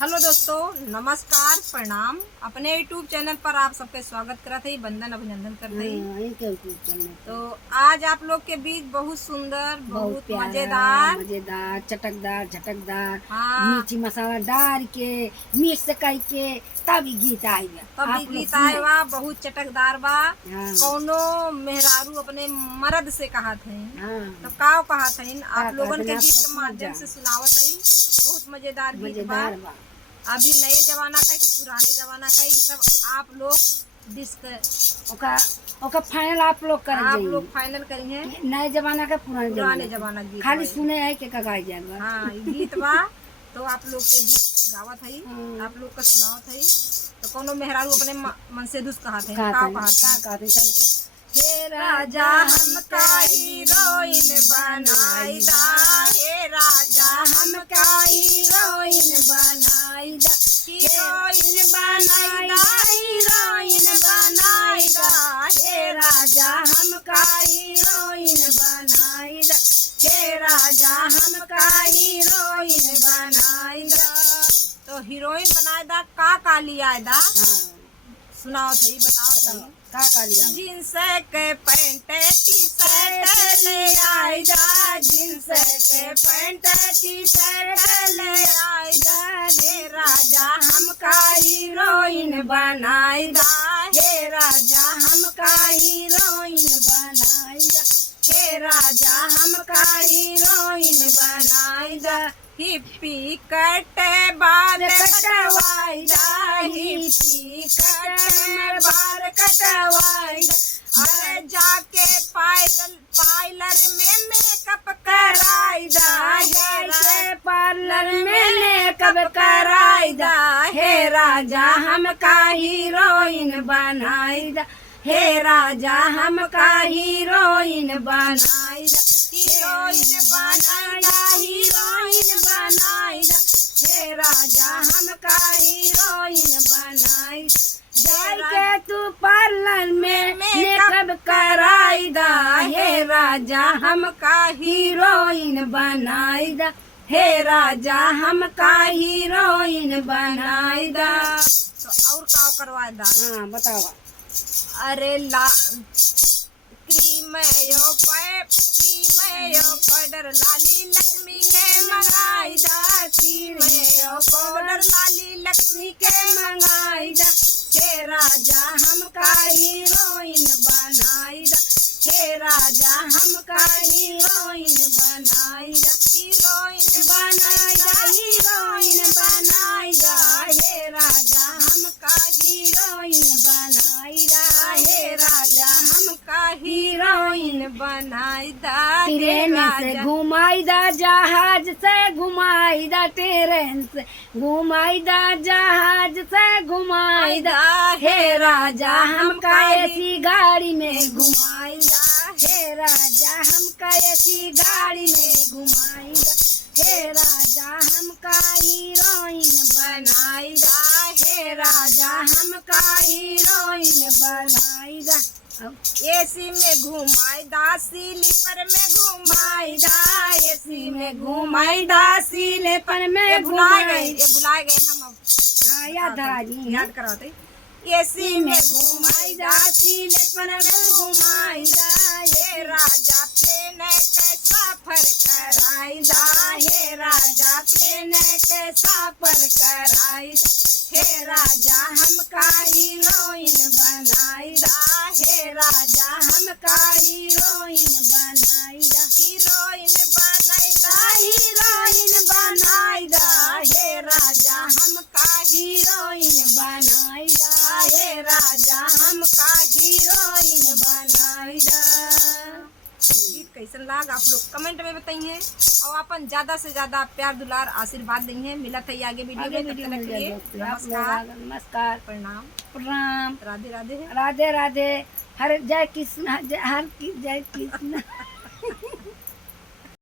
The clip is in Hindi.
हेलो दोस्तों, नमस्कार, प्रणाम। अपने यूट्यूब चैनल पर आप सबके स्वागत करते ही, वंदन अभिनंदन करते ही। तो आज आप लोग के बीच बहुत सुंदर, बहुत मजेदार मजेदार चटकदार झटकदार हाँ मिर्ची मसाला डाल के मिक्स करके तभी गीत आएगा। तभी गीत आए बा, बहुत चटकदार बा। हाँ। कौनो मेहरारू अपने मर्द से कहा थे हाँ। तो काव कहा थे आप लोगन के आप गीत लोग के माध्यम से सुनावत है। बहुत मजेदार गीत बा। बा। अभी नए जमाना का कि पुराने जमाना का, ये सब आप लोग डिस्क ओका फाइनल आप लोग कर आप लोग फाइनल करेंगे। नए जमाना का पुराने जमाना गीत खाली बा। सुने है के गाय जाएगा। हाँ, ये गीत बा तो आप लोग के बीच गावत है, आप लोग का सुनावत है। तो कोनो मेहरारू अपने मन से दुष्ट कहा थे हे राजा हमका हीरोइन बनाई दा, हे राजा हमका हीरोइन बनाई दा, हीरोइन बनाई दा, हीरोइन बनाई दा, हे राजा हमका हीरोइन बनाई दा, हे राजा हमका हीरोइन बनाई दा। तो हीरोइन बनाई दा का लिया दा? सुनाओ सही, बताओ सही। का लिया? जींस के पैंट टी शर्ट ले आई दा, जींस के पैंट टी शर्ट ले आई दा, हे राजा हमका हीरोइन बनाई दा, हे राजा हमका हीरोइन बनाई दा, हे राजा हमका हीरोइन बनाई दा। हिप्पी कट बाल कटवाई दा, हिप्पी कट बाल कटवाई दा, अरे जाके पार्लर में मेकअप कराई दा, जाके पार्लर में मेकअप कराई दा, हे राजा हमका हीरोइन बनाई दा, हे राजा हमका हीरोइन बनाई दा, हीरोइन बनाई दा, हीरोइन बनाई दा, हे राजा हमका हीरोइन बनाई दा। जाके तू पार्लर में मेकअप कराई दा, हे राजा हमका हीरोइन बनाई दा, हे राजा हमका हीरोइन बनाई दा। तो और का करवाई दा? हाँ बताओ। अरे क्रीम यो पाउडर लाली लक्ष्मी के मंगाई दा, क्रीम यो पाउडर लाली लक्ष्मी के मंगाई दा, हे राजा हमका हीरोइन बनाई दा, हे राजा हमका हीरोइन बनाई दा, हीरोइन बनाई दा, हीरोइन बनाई दा, हे राजा हमका हीरोइन बनाई दा, हे राजा हमका हीरोइन बनाई दा। ट्रेन से घुमाई दा, जहाज से घुमाई दा, ट्रेन से घुमाई दा, जहाज से घुमाई दा, हे राजा हमका ऐसी गाड़ी में घुमाई दा, हे राजा हमका ऐसी गाड़ी में घुमाई दा, हे राजा हमका हीरोइन बनाई दा, हे राजा हमका हीरोइन बनाई दा। एसी में घुमाई दा, स्लीपर में घुमाई दा, एसी में घुमाई दा, स्लीपर में भुला गए हम। हाँ याद कराते। एसी में घुमाई दा, स्लीपर में घुमाई दा, हे राजा प्लेन के सफर कराई दा, हे राजा प्लेन के सफर कराई दा, हे राजा हमका हीरोइन बनाई दा, हे राजा हमका हीरोइन बनाई दा, हीरोइन बनाई दा, हीरोइन बनाई दा, हे राजा हमका हीरोइन बनाई दा, हे राजा हमका हीरोइन बनाई दा। गीत कैसन लाग आप लोग कमेंट में बताइए और अपन ज्यादा से ज्यादा प्यार दुलार आशीर्वाद देंगे। मिला था आगे वीडियो में। नमस्कार प्रणाम प्रणाम। राधे राधे राधे राधे। हर जय कृष्ण, जय कृष्ण।